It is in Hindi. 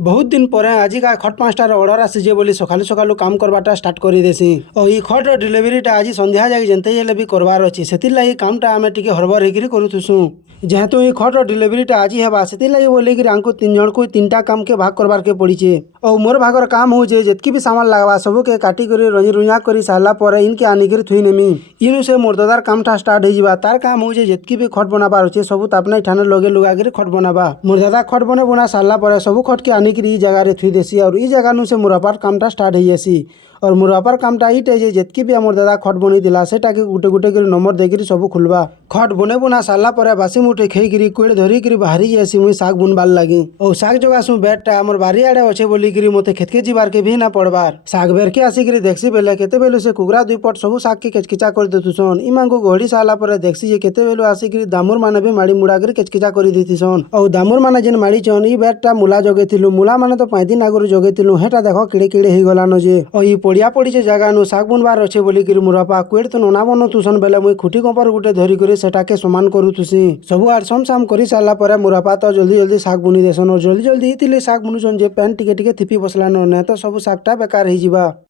बहुत दिन पर आज का खट 5टार अर्डर आसीजे बोली सकालू सकालू काम करवाटा स्टार्ट कर देसी और ये खटर डिलीवरीटा आज संध्या जाए जेनते हेले भी करवार अच्छी से कामटा आम टे हड़बड़ होकर करूँ जेहेतु ये खटर डिलीवरीटा आज हेबा से बोलिकी आमको 3 जन को 3टा काम के भाग करवार के पड़े और मोर भागर काम हो जितकी भी सामान लगवा सबू के काटिक रंजी रुंजा कर सारापर इनके आनिक थुई नेमी इनु से मोर दादार कामटा स्टार्ट हो तार काम हो जितकी भी खट बनाबार अच्छे सब अपना ठाने लगे लुगा कर खट बनाबा मोर दादा खट बने बुना सारापर सब खट के आनिक जगह थुई देसी और जगह नु से मोर बापार कामटा स्टार्ट हो जासी और मोर बापार कामटा इटे जितकी भी मोर दादा खट बनी दिला सेटा के गुटे गुटे कर नंबर देकर सब खुलवा खट बने बुना सारापर बासी मुठे खेईकरी कुएड़ धरिक बाहरी जासी मुई साग बुनबार लगी और साग जगासु बेटा आमर बारी आड़े अच्छे बोलिकी मते खेत के जीवार के भी ना पड़बार साग बेर के आसिक देखसी बेले केते बेलु से कुगरा 2 पट सब साग के केचकिचा कर देतुसन इमान को घड़ी साला पर देखसी जे केते बेलु आसिक दामुर माने भी माड़ी मुड़ा कर केचकिचा कर देतिसन और दामुर माने जेन माड़ी चन ई बेटा मुला जगेतिलु मुला माने तो 5 दिन आगु जगेतिलु हेटा देखो किड़े किड़े ही गलानो जे और ई पड़िया पड़ी जे जगह नु साग बुनबार अच्छे बोलिकी मुरापा कुएड़ तो नना बनतुसन बेले मुई खुटी कंपर गुटे धरी कर सेटा के समान करूथुसी सब आर सम साम करी साला पर मुरापा तो जल्दी जल्दी साग बुनी देसन और जल्दी जल्दी साग बुनुसन जे पैन टिके टिके थिपी बसलानो ने तो सब सागटा बेकार ही जिबा।